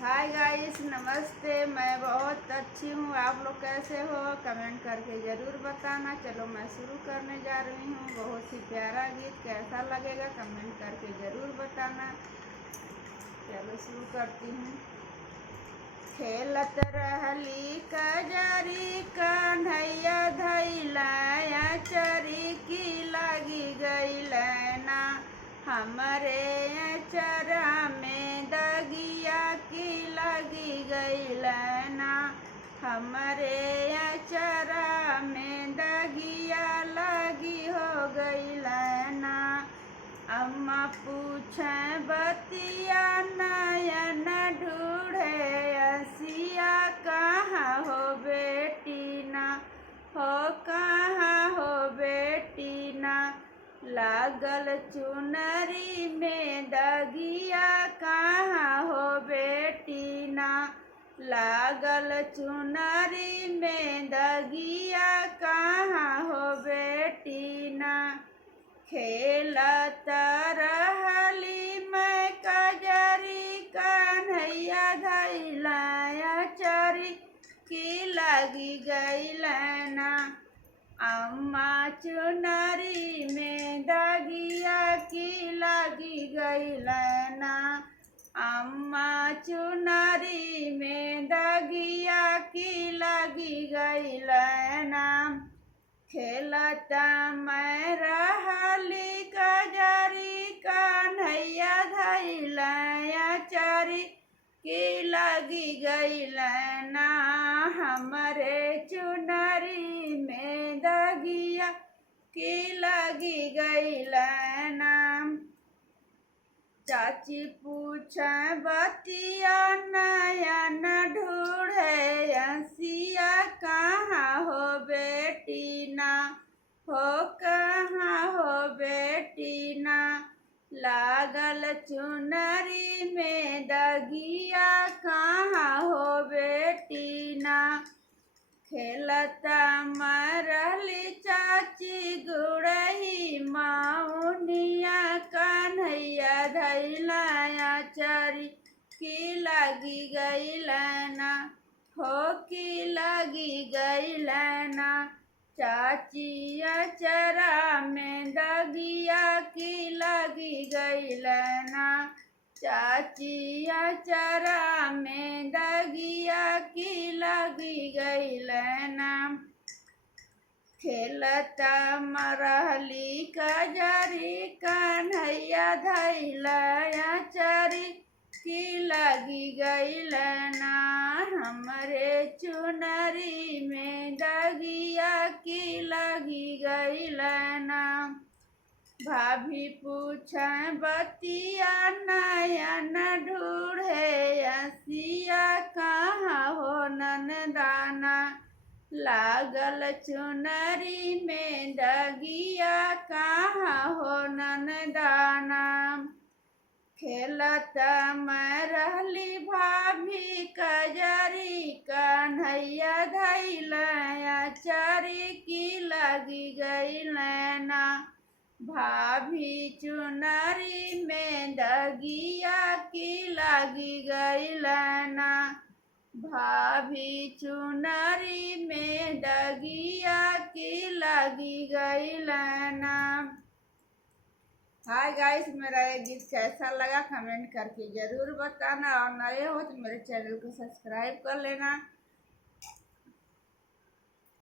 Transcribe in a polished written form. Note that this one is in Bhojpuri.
हाय गाइस, नमस्ते। मैं बहुत अच्छी हूँ। आप लोग कैसे हो? कमेंट करके ज़रूर बताना। चलो मैं शुरू करने जा रही हूँ। बहुत ही प्यारा गीत, कैसा लगेगा कमेंट करके ज़रूर बताना। चलो शुरू करती हूँ। खेलत रहली कजरी कन्हैया धैलाया चरी की लगी गई लैना, हमरे चरा में दगिया की लगी गई लैना, हमरे चरा में दगिया लगी हो गई लैना। अम्मा पूछे बतिया नयन ढूढ़े असिया, कहाँ हो बेटी ना, हो कहाँ हो बेटी ना, लागल चुनरी में दगिया, कहाँ हो बेटी ना, लागल चुनरी में दगिया, कहाँ हो बेटी ना। खेलत रहली मैं कजरी कन्हैया धैलाया चरी की लगी गई लैना, अम्मा चुनरी में दगिया की लगी गई लैना, अम्मा चुनरी में दगिया की लगी गई लैना। खेलत मैं रहली कजरी कन्हैया धैलाया चरी की लगी गई लैना, हमरे चुनरी में दगिया की लगी गई लैना। चाची पूछे बतिया नयन ढूढ़े असिया, कहाँ हो बेटी ना, हो कहाँ हो बेटी ना, लागल चुनरी में दगिया, कहाँ हो बेटी ना। खेलत मैं रहली चाची गुड़ही माउनिया कन्हैया धैलाया चरी की लगी गई लैना, हो की लगी गई लैना, चाची चरा में दगिया की लगी गई लैना, चाची चरा में दगिया की लगी गई लैना। खेलत रहली कजरी कन्हैया धैलाया चरी की लगी गई लैना, हमरे चुनरी में दगिया की लगी गई लैना। भाभी पूछे बतिया नयन ढूढ़े असिया, कहाँ हो ननदाना, लागल चुनरी में दगिया, कहाँ हो ननदाना। खेलत मैं रहली भाभी कजरी कन्हैया धैलाया चरी की लगी गई लैना, भाभी चुनरी में दगिया की लगी गई लैना, भाभी चुनरी में दगिया की लगी गई लैना। हाय गाइस, मेरा ये गीत कैसा लगा कमेंट करके ज़रूर बताना, और नए हो तो मेरे चैनल को सब्सक्राइब कर लेना।